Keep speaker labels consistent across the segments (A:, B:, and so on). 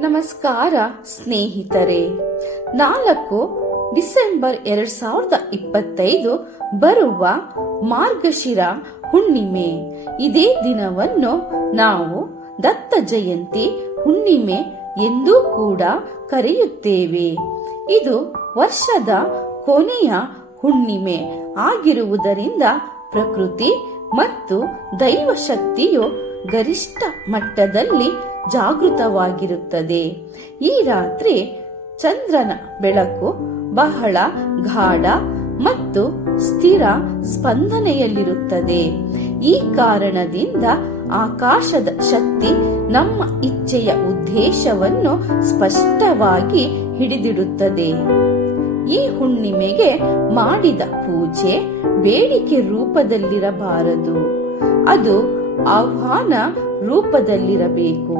A: ನಮಸ್ಕಾರ ಸ್ನೇಹಿತರೆ. ನಾಲ್ಕು ಡಿಸೆಂಬರ್ ಎರಡ್ ಸಾವಿರದ ಇಪ್ಪತ್ತೈದು ಬರುವ ಮಾರ್ಗಶಿರ ಹುಣ್ಣಿಮೆ. ಇದೇ ದಿನವನ್ನು ನಾವು ದತ್ತ ಜಯಂತಿ ಹುಣ್ಣಿಮೆ ಎಂದೂ ಕೂಡ ಕರೆಯುತ್ತೇವೆ. ಇದು ವರ್ಷದ ಕೊನೆಯ ಹುಣ್ಣಿಮೆ ಆಗಿರುವುದರಿಂದ ಪ್ರಕೃತಿ ಮತ್ತು ದೈವ ಶಕ್ತಿಯು ಗರಿಷ್ಠ ಮಟ್ಟದಲ್ಲಿ ಜಾಗೃತವಾಗಿರುತ್ತದೆ. ಈ ರಾತ್ರಿ ಚಂದ್ರನ ಬೆಳಕು ಬಹಳ ಗಾಢ ಮತ್ತು ಸ್ಥಿರ ಸ್ಪಂದನೆಯಲ್ಲಿರುತ್ತದೆ. ಈ ಕಾರಣದಿಂದ ಆಕಾಶದ ಶಕ್ತಿ ನಮ್ಮ ಇಚ್ಛೆಯ ಉದ್ದೇಶವನ್ನು ಸ್ಪಷ್ಟವಾಗಿ ಹಿಡಿದಿಡುತ್ತದೆ. ಈ ಹುಣ್ಣಿಮೆಗೆ ಮಾಡಿದ ಪೂಜೆ ಬೇಡಿಕೆ ರೂಪದಲ್ಲಿರಬಾರದು. ಅದು ಆಹ್ವಾನ ರೂಪದಲ್ಲಿರಬೇಕು.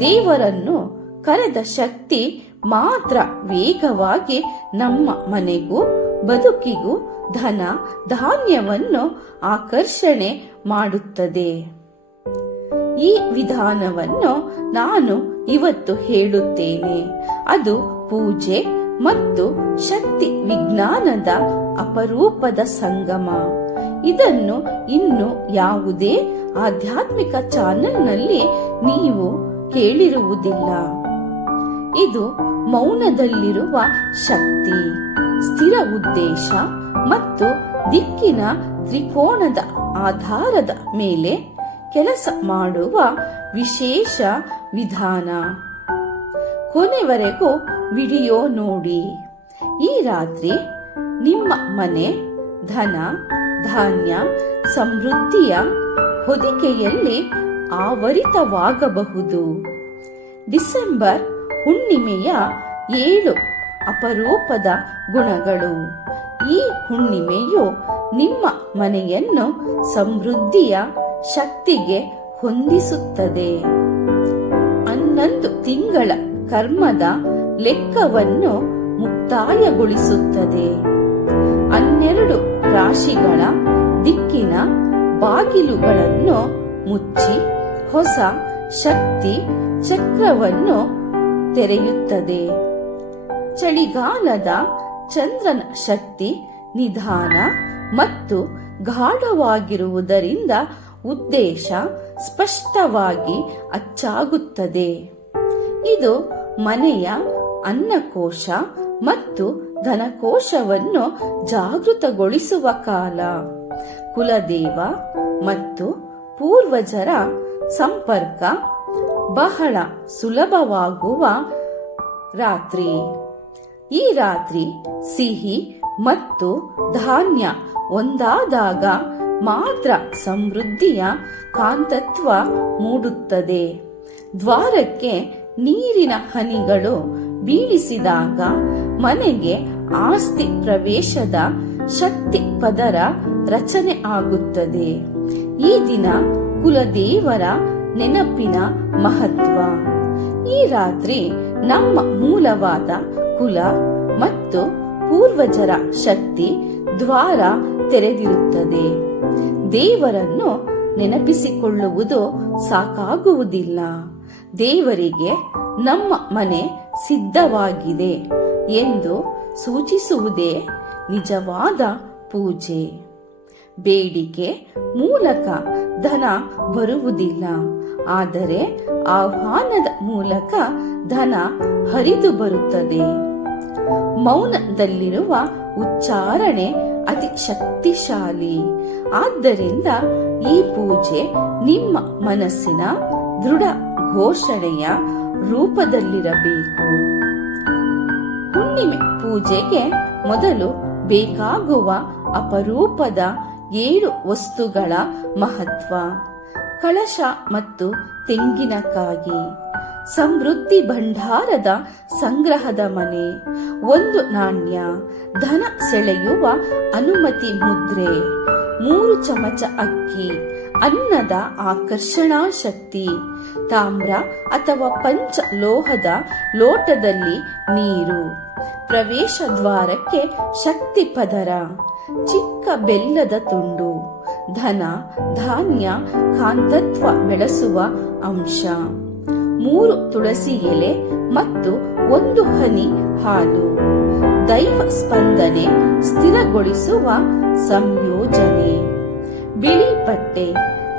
A: ದೇವರನ್ನು ಕರೆದ ಶಕ್ತಿ ಮಾತ್ರ ವೇಗವಾಗಿ ನಮ್ಮ ಮನೆಗೂ, ಬದುಕಿಗೂ ಧನ, ಧಾನ್ಯವನ್ನು ಆಕರ್ಷಣೆ ಮಾಡುತ್ತದೆ. ಈ ವಿಧಾನವನ್ನು ನಾನು ಇವತ್ತು ಹೇಳುತ್ತೇನೆ. ಅದು ಪೂಜೆ ಮತ್ತು ಶಕ್ತಿ ವಿಜ್ಞಾನದ ಅಪರೂಪದ ಸಂಗಮ. ಇದನ್ನು ಇನ್ನು ಯಾವುದೇ ಆಧ್ಯಾತ್ಮಿಕ ಚಾನೆಲ್ನಲ್ಲಿ ನೀವು ಕೇಳಿರುವುದಿಲ್ಲ. ಇದು ಮೌನದಲ್ಲಿರುವ ಶಕ್ತಿ, ಸ್ಥಿರ ಉದ್ದೇಶ ಮತ್ತು ದಿಕ್ಕಿನ ತ್ರಿಕೋನದ ಆಧಾರದ ಮೇಲೆ ಕೆಲಸ ಮಾಡುವ ವಿಶೇಷ ವಿಧಾನ. ಕೊನೆವರೆಗೂ ವಿಡಿಯೋ ನೋಡಿ. ಈ ರಾತ್ರಿ ನಿಮ್ಮ ಮನೆ ಧನ, ಧಾನ್ಯ, ಸಮೃದ್ಧಿಯ ಹೊದಿಕೆಯಲ್ಲಿ ಆವರಿತವಾಗಬಹುದು. ಡಿಸೆಂಬರ್ ಹುಣ್ಣಿಮೆಯ ಏಳು ಅಪರೂಪದ ಗುಣಗಳು. ಈ ಹುಣ್ಣಿಮೆಯು ನಿಮ್ಮ ಮನೆಯನ್ನು ಸಮೃದ್ಧಿಯ ಶಕ್ತಿಗೆ ಹೊಂದಿಸುತ್ತದೆ. ಹನ್ನೊಂದು ತಿಂಗಳ ಕರ್ಮದ ಲೆಕ್ಕವನ್ನು ಮುಕ್ತಾಯಗೊಳಿಸುತ್ತದೆ. ಹನ್ನೆರಡು ರಾಶಿಗಳ ದಿಕ್ಕಿನ ಬಾಗಿಲುಗಳನ್ನು ಮುಚ್ಚಿ ಹೊಸ ಶಕ್ತಿ ಚಕ್ರವನ್ನು ತೆರೆಯುತ್ತದೆ. ಚಳಿಗಾಲದ ಚಂದ್ರನ ಶಕ್ತಿ ನಿಧಾನ ಮತ್ತು ಗಾಢವಾಗಿರುವುದರಿಂದ ಉದ್ದೇಶ ಸ್ಪಷ್ಟವಾಗಿ ಅಚ್ಚಾಗುತ್ತದೆ. ಇದು ಮನೆಯ ಅನ್ನಕೋಶ ಮತ್ತು ಧನಕೋಶವನ್ನು ಜಾಗೃತಗೊಳಿಸುವ ಕಾಲ. ಕುಲದೇವ ಮತ್ತು ಪೂರ್ವಜರ ಸಂಪರ್ಕ ಬಹಳ ಸುಲಭವಾಗುವ ರಾತ್ರಿ. ಈ ರಾತ್ರಿ ಸಿಹಿ ಮತ್ತು ಧಾನ್ಯ ಒಂದಾದಾಗ ಮಾತ್ರ ಸಮೃದ್ಧಿಯ ಕಾಂತತ್ವ ಮೂಡುತ್ತದೆ. ದ್ವಾರಕ್ಕೆ ನೀರಿನ ಹನಿಗಳು ಬೀಳಿಸಿದಾಗ ಮನೆಗೆ ಆಸ್ತಿ ಪ್ರವೇಶದ ಶಕ್ತಿ ಪದರ ರಚನೆ ಆಗುತ್ತದೆ. ಈ ದಿನ ಕುಲದೇವರ ನೆನಪಿನ ಮಹತ್ವ. ಈ ರಾತ್ರಿ ನಮ್ಮ ಮೂಲವಾದ ಕುಲ ಮತ್ತು ಪೂರ್ವಜರ ಶಕ್ತಿ ದ್ವಾರ ತೆರೆದಿರುತ್ತದೆ. ದೇವರನ್ನು ನೆನಪಿಸಿಕೊಳ್ಳುವುದು ಸಾಕಾಗುವುದಿಲ್ಲ. ದೇವರಿಗೆ ನಮ್ಮ ಮನೆ ಸಿದ್ಧವಾಗಿದೆ ಎಂದು ಸೂಚಿಸುವುದೇ ನಿಜವಾದ ಪೂಜೆ. ಬೇಡಿಕೆ ಮೂಲಕ ಧನ ಬರುವುದಿಲ್ಲ. ಆದರೆ ಆಹ್ವಾನದ ಮೂಲಕ ಧನ ಹರಿದು ಬರುತ್ತದೆ. ಮೌನದಲ್ಲಿರುವ ಉಚ್ಚಾರಣೆ ಅತಿ ಶಕ್ತಿಶಾಲಿ. ಆದ್ದರಿಂದ ಈ ಪೂಜೆ ನಿಮ್ಮ ಮನಸ್ಸಿನ ದೃಢ ಘೋಷಣೆಯ ರೂಪದಲ್ಲಿರಬೇಕು. ಹುಣ್ಣಿಮೆ ಪೂಜೆಗೆ ಮೊದಲು ಬೇಕಾಗುವ ಅಪರೂಪದ ಏಳು ವಸ್ತುಗಳ ಮಹತ್ವ. ಕಳಶ ಮತ್ತು ತೆಂಗಿನಕಾಯಿ. ಸಮೃದ್ಧಿ ಭಂಡಾರದ ಸಂಗ್ರಹದ ಮನೆ. ಒಂದು ನಾಣ್ಯ. ಧನ ಸೆಳೆಯುವ ಅನುಮತಿ ಮುದ್ರೆ. ಮೂರು ಚಮಚ ಅಕ್ಕಿ. ಅನ್ನದ ಆಕರ್ಷಣಾ ಶಕ್ತಿ. ತಾಮ್ರ ಅಥವಾ ಪಂಚ ಲೋಹದ ಲೋಟದಲ್ಲಿ ನೀರು. ಪ್ರವೇಶ ದ್ವಾರಕ್ಕೆ ಶಕ್ತಿ ಪದರ, ಚಿಕ್ಕ ಬೆಲ್ಲದ ತುಂಡು, ಧನ, ಧಾನ್ಯ, ಕಾಂತತ್ವ ಬೆಳೆಸುವ ಅಂಶ, ಮೂರು ತುಳಸಿ ಎಲೆ ಮತ್ತು ಒಂದು ಹನಿ ಹಾಲು, ದೈವ ಸ್ಪಂದನೆ ಸ್ಥಿರಗೊಳಿಸುವ ಸಂಯೋಜನೆ, ಬಿಳಿ ಬಟ್ಟೆ,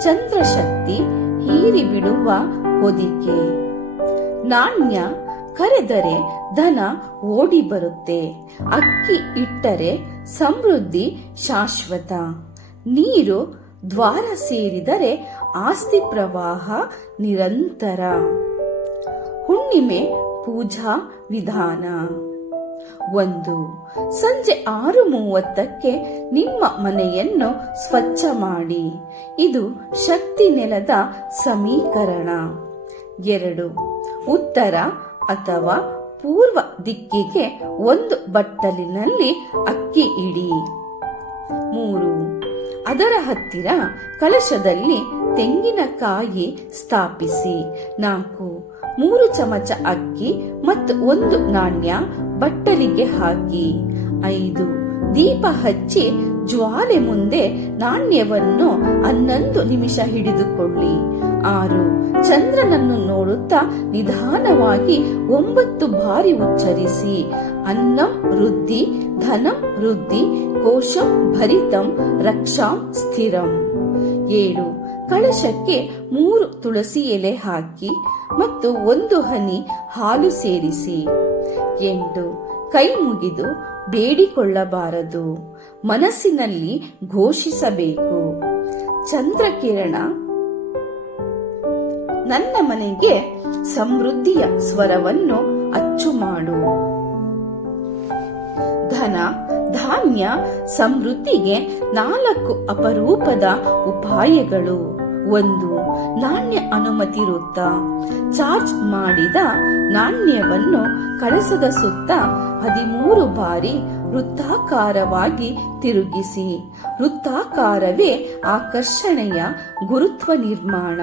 A: ಚಂದ್ರಶಕ್ತಿ ಹೀರಿಬಿಡುವ ಹೊದಿಕೆ, ನಾಣ್ಯ ಕರೆದರೆ ಧನ ಓಡಿ ಬರುತ್ತೆ. ಅಕ್ಕಿ ಇಟ್ಟರೆ ಸಮೃದ್ಧಿ ಶಾಶ್ವತ. ನೀರು ದ್ವಾರ ಸೇರಿದರೆ ಆಸ್ತಿ ಪ್ರವಾಹ ನಿರಂತರ. ಹುಣ್ಣಿಮೆ ಪೂಜಾ ವಿಧಾನ. ಒಂದು, ಸಂಜೆ ಆರು ಮೂವತ್ತಕ್ಕೆ ನಿಮ್ಮ ಮನೆಯನ್ನು ಸ್ವಚ್ಛ ಮಾಡಿ. ಇದು ಶಕ್ತಿ ನೆಲದ ಸಮೀಕರಣ. ಎರಡು, ಉತ್ತರ ಅಥವಾ ಪೂರ್ವ ದಿಕ್ಕಿಗೆ ಒಂದು ಬಟ್ಟಲಿನಲ್ಲಿ ಅಕ್ಕಿ ಇಡಿ. ಮೂರು, ಅದರ ಹತ್ತಿರ ಕಲಶದಲ್ಲಿ ತೆಂಗಿನಕಾಯಿ ಸ್ಥಾಪಿಸಿ. ನಾಲ್ಕು, ಮೂರು ಚಮಚ ಅಕ್ಕಿ ಮತ್ತು ಒಂದು ನಾಣ್ಯ ಬಟ್ಟಲಿಗೆ ಹಾಕಿ. ಐದು, ದೀಪ ಹಚ್ಚಿ ಜ್ವಾಲೆ ಮುಂದೆ ನಾಣ್ಯವನ್ನು ಹನ್ನೊಂದು ನಿಮಿಷ ಹಿಡಿದುಕೊಳ್ಳಿ. ಆರು. ಚಂದ್ರನನ್ನು ನೋಡುತ್ತಾ ನಿಧಾನವಾಗಿ ಒಂಬತ್ತು ಬಾರಿ ಉಚ್ಚರಿಸಿ, ಅನ್ನಂ ವೃದ್ಧಿ, ಧನಂ ವೃದ್ಧಿ, ಕೋಶಂ ಭರಿತಂ, ರಕ್ಷಾಂ ಸ್ಥಿರಂ. ಏಳು. ಕಳಶಕ್ಕೆ ಮೂರು ತುಳಸಿ ಎಲೆ ಹಾಕಿ ಮತ್ತು ಒಂದು ಹನಿ ಹಾಲು ಸೇರಿಸಿ. ಎಂಟು. ಕೈ ಮುಗಿದು ಬೇಡಿಕೊಳ್ಳಬಾರದು. ಮನಸ್ಸಿನಲ್ಲಿ ಘೋಷಿಸಬೇಕು. ಚಂದ್ರಕಿರಣ ನನ್ನ ಮನೆಗೆ ಸಮೃದ್ಧಿಯ ಸ್ವರವನ್ನು ಅಚ್ಚು ಮಾಡು. ಧನ ಧಾನ್ಯ ಸಮೃದ್ಧಿಗೆ ನಾಲ್ಕು ಅಪರೂಪದ ಉಪಾಯಗಳು. ಒಂದು ನಾಣ್ಯ ಅನುಮತಿ ವೃತ್ತ. ಚಾರ್ಜ್ ಮಾಡಿದ ನಾಣ್ಯವನ್ನು ಕಳಸದ ಸುತ್ತ ಹದಿಮೂರು ಬಾರಿ ವೃತ್ತಾಕಾರವಾಗಿ ತಿರುಗಿಸಿ. ವೃತ್ತಾಕಾರವೇ ಆಕರ್ಷಣೆಯ ಗುರುತ್ವ ನಿರ್ಮಾಣ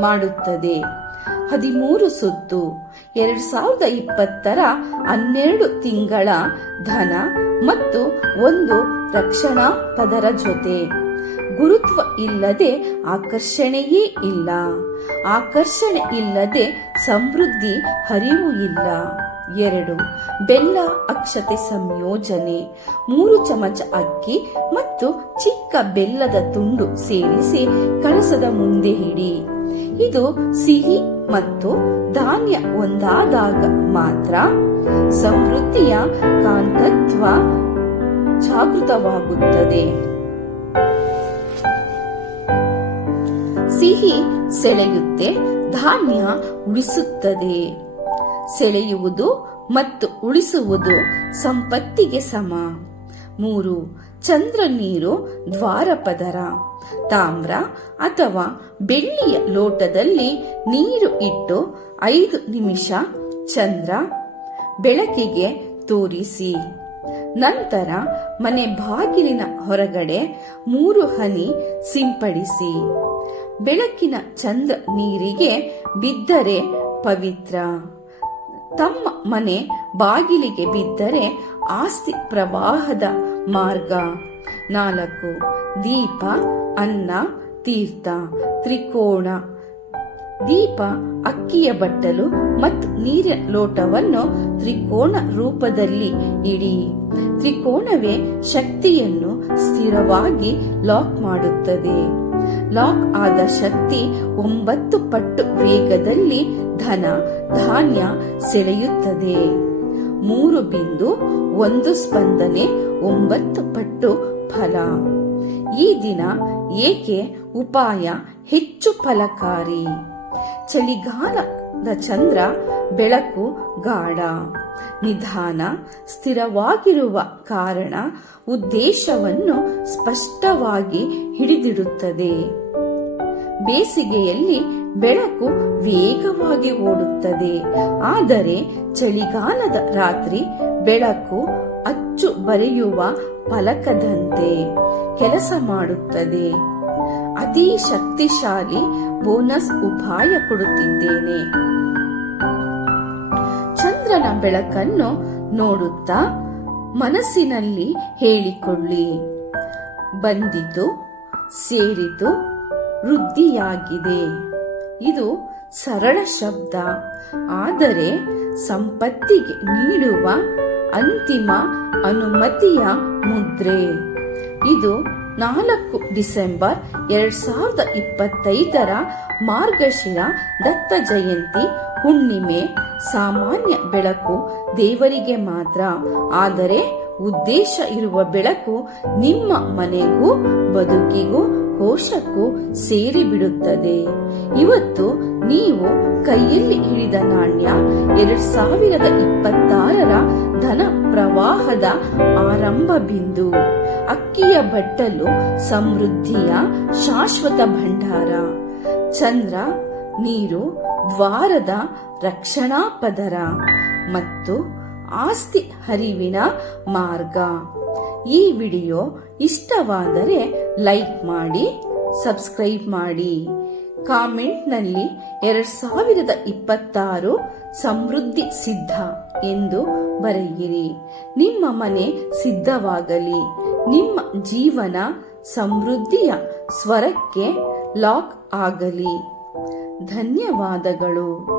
A: ಮಾಡುತ್ತದೆ. ಹದಿಮೂರು ಸುತ್ತು. ಎರಡ್ ಸಾವಿರದ ಇಪ್ಪತ್ತರ ಹನ್ನೆರಡು ತಿಂಗಳ ಧನ ಮತ್ತು ಒಂದು ರಕ್ಷಣಾ ಪದರ ಜೊತೆ. ಗುರುತ್ವ ಇಲ್ಲದೆ ಆಕರ್ಷಣೆಯೇ ಇಲ್ಲ. ಆಕರ್ಷಣೆ ಇಲ್ಲದೆ ಸಮೃದ್ಧಿ ಹರಿವು ಇಲ್ಲ. ಎರಡು, ಬೆಲ್ಲ ಅಕ್ಷತೆ ಸಂಯೋಜನೆ. ಮೂರು ಚಮಚ ಅಕ್ಕಿ ಮತ್ತು ಚಿಕ್ಕ ಬೆಲ್ಲದ ತುಂಡು ಸೇರಿಸಿ ಕಳಸದ ಮುಂದೆ ಹಿಡಿ ಇದು ಸಿಹಿ ಮತ್ತು ಧಾನ್ಯ ಒಂದಾದಾಗ ಮಾತ್ರ ಸಮೃದ್ಧಿಯ ಕಾಂತತ್ವ ಜಾಗೃತವಾಗುತ್ತದೆ. ಸಿಹಿ ಸೆಳೆಯುತ್ತೆ, ಧಾನ್ಯ ಉಳಿಸುತ್ತದೆ. ಸೆಳೆಯುವುದು ಮತ್ತು ಉಳಿಸುವುದು ಸಂಪತ್ತಿಗೆ ಸಮ. ಮೂರು, ಚಂದ್ರ ನೀರು ದ್ವಾರಪದರ. ತಾಮ್ರ ಅಥವಾ ಬೆಳ್ಳಿಯ ಲೋಟದಲ್ಲಿ ನೀರು ಇಟ್ಟು ಐದು ನಿಮಿಷ ಚಂದ್ರ ಬೆಳಕಿಗೆ ತೋರಿಸಿ. ನಂತರ ಮನೆ ಬಾಗಿಲಿನ ಹೊರಗಡೆ ಮೂರು ಹನಿ ಸಿಂಪಡಿಸಿ. ಬೆಳಕಿನ ಚಂದ ನೀರಿಗೆ ಬಿದ್ದರೆ ಪವಿತ್ರ. ತಮ್ಮ ಮನೆ ಬಾಗಿಲಿಗೆ ಬಿದ್ದರೆ ಆಸ್ತಿ ಪ್ರವಾಹದ ಮಾರ್ಗ. ನಾಲ್ಕು, ದೀಪ, ಅನ್ನ, ತೀರ್ಥ, ತ್ರಿಕೋಣ. ದೀಪ ಅಕ್ಕಿಯ ಬಟ್ಟಲು ಮತ್ತು ನೀರಿನ ಲೋಟವನ್ನು ತ್ರಿಕೋಣ ರೂಪದಲ್ಲಿ ಇಡಿ. ತ್ರಿಕೋಣವೇ ಶಕ್ತಿಯನ್ನು ಸ್ಥಿರವಾಗಿ ಲಾಕ್ ಮಾಡುತ್ತದೆ. ಲಾಕ್ ಆದ ಶಕ್ತಿ ಒಂಬತ್ತು ಪಟ್ಟು ವೇಗದಲ್ಲಿ ಧನ, ಧಾನ್ಯ ಸೆಳೆಯುತ್ತದೆ. ಮೂರು ಬಿಂದು ಒಂದು ಸ್ಪಂದನೆ ಒಂಬತ್ತು ಪಟ್ಟು ಫಲ. ಈ ದಿನ ಏಕೆ ಉಪಾಯ ಹೆಚ್ಚು ಫಲಕಾರಿ? ಚಳಿಗಾಲದ ಚಂದ್ರ ಬೆಳಕು ಗಾಢ. ನಿಧಾನ ಸ್ಥಿರವಾಗಿರುವ ಕಾರಣ ಉದ್ದೇಶವನ್ನು ಸ್ಪಷ್ಟವಾಗಿ ಹಿಡಿದಿಡುತ್ತದೆ. ಬೇಸಿಗೆಯಲ್ಲಿ ಬೆಳಕು ವೇಗವಾಗಿ ಓಡುತ್ತದೆ. ಆದರೆ ಚಳಿಗಾಲದ ರಾತ್ರಿ ಬೆಳಕು ಅಚ್ಚು ಬರೆಯುವ ಫಲಕದಂತೆ ಕೆಲಸ ಮಾಡುತ್ತದೆ. ಅತಿ ಶಕ್ತಿಶಾಲಿ ಬೋನಸ್ ಉಪಾಯ ಕೊಡುತ್ತಿದ್ದೇನೆ. ಚಂದ್ರನ ಬೆಳಕನ್ನು ನೋಡುತ್ತಾ ಮನಸ್ಸಿನಲ್ಲಿ ಹೇಳಿಕೊಳ್ಳಿ. ಬಂದಿತು, ಸೇರಿತು, ವೃದ್ಧಿಯಾಗಿದೆ. ಇದು ಸರಳ ಶಬ್ದ. ಆದರೆ ಸಂಪತ್ತಿಗೆ ನೀಡುವ ಅಂತಿಮ ಅನುಮತಿಯ ಮುದ್ರೆ. ಇದು ನಾಲ್ಕು ಡಿಸೆಂಬರ್ ಎರಡ್ ಸಾವಿರದ ಇಪ್ಪತ್ತೈದರ ಮಾರ್ಗಶಿರ ದತ್ತ ಜಯಂತಿ ಹುಣ್ಣಿಮೆ ಸಾಮಾನ್ಯ ಬೆಳಕು ದೇವರಿಗೆ ಮಾತ್ರ. ಆದರೆ ಉದ್ದೇಶ ಇರುವ ಬೆಳಕು ನಿಮ್ಮ ಮನೆಗೂ, ಬದುಕಿಗೂ, ಕೋಶಕ್ಕೂ ಸೇರಿಬಿಡುತ್ತದೆ. ಇವತ್ತು ನೀವು ಕೈಯಲ್ಲಿ ಹಿಡಿದ ನಾಣ್ಯ ಎರಡ್ ಸಾವಿರದ ಇಪ್ಪತ್ತಾರರ ಧನ ಪ್ರವಾಹದ ಆರಂಭ ಬಿಂದು. ಅಕ್ಕಿಯ ಬಟ್ಟಲು ಸಮೃದ್ಧಿಯ ಶಾಶ್ವತ ಭಂಡಾರ. ಚಂದ್ರ, ನೀರು ದ್ವಾರದ ರಕ್ಷಣಾ ಪದರ ಮತ್ತು ಆಸ್ತಿ ಹರಿವಿನ ಮಾರ್ಗ. ಈ ವಿಡಿಯೋ ಇಷ್ಟವಾದರೆ ಲೈಕ್ ಮಾಡಿ, ಸಬ್ಸ್ಕ್ರೈಬ್ ಮಾಡಿ. ಕಾಮೆಂಟ್ನಲ್ಲಿ ಎರಡ್ ಸಾವಿರದ ಇಪ್ಪತ್ತಾರು ಸಮೃದ್ಧಿ ಸಿದ್ಧ ಎಂದು ಬರೆಯಿರಿ. ನಿಮ್ಮ ಮನೆ ಸಿದ್ಧವಾಗಲಿ. ನಿಮ್ಮ ಜೀವನ ಸಮೃದ್ಧಿಯ ಸ್ವರಕ್ಕೆ ಲಾಕ್ ಆಗಲಿ. ಧನ್ಯವಾದಗಳು.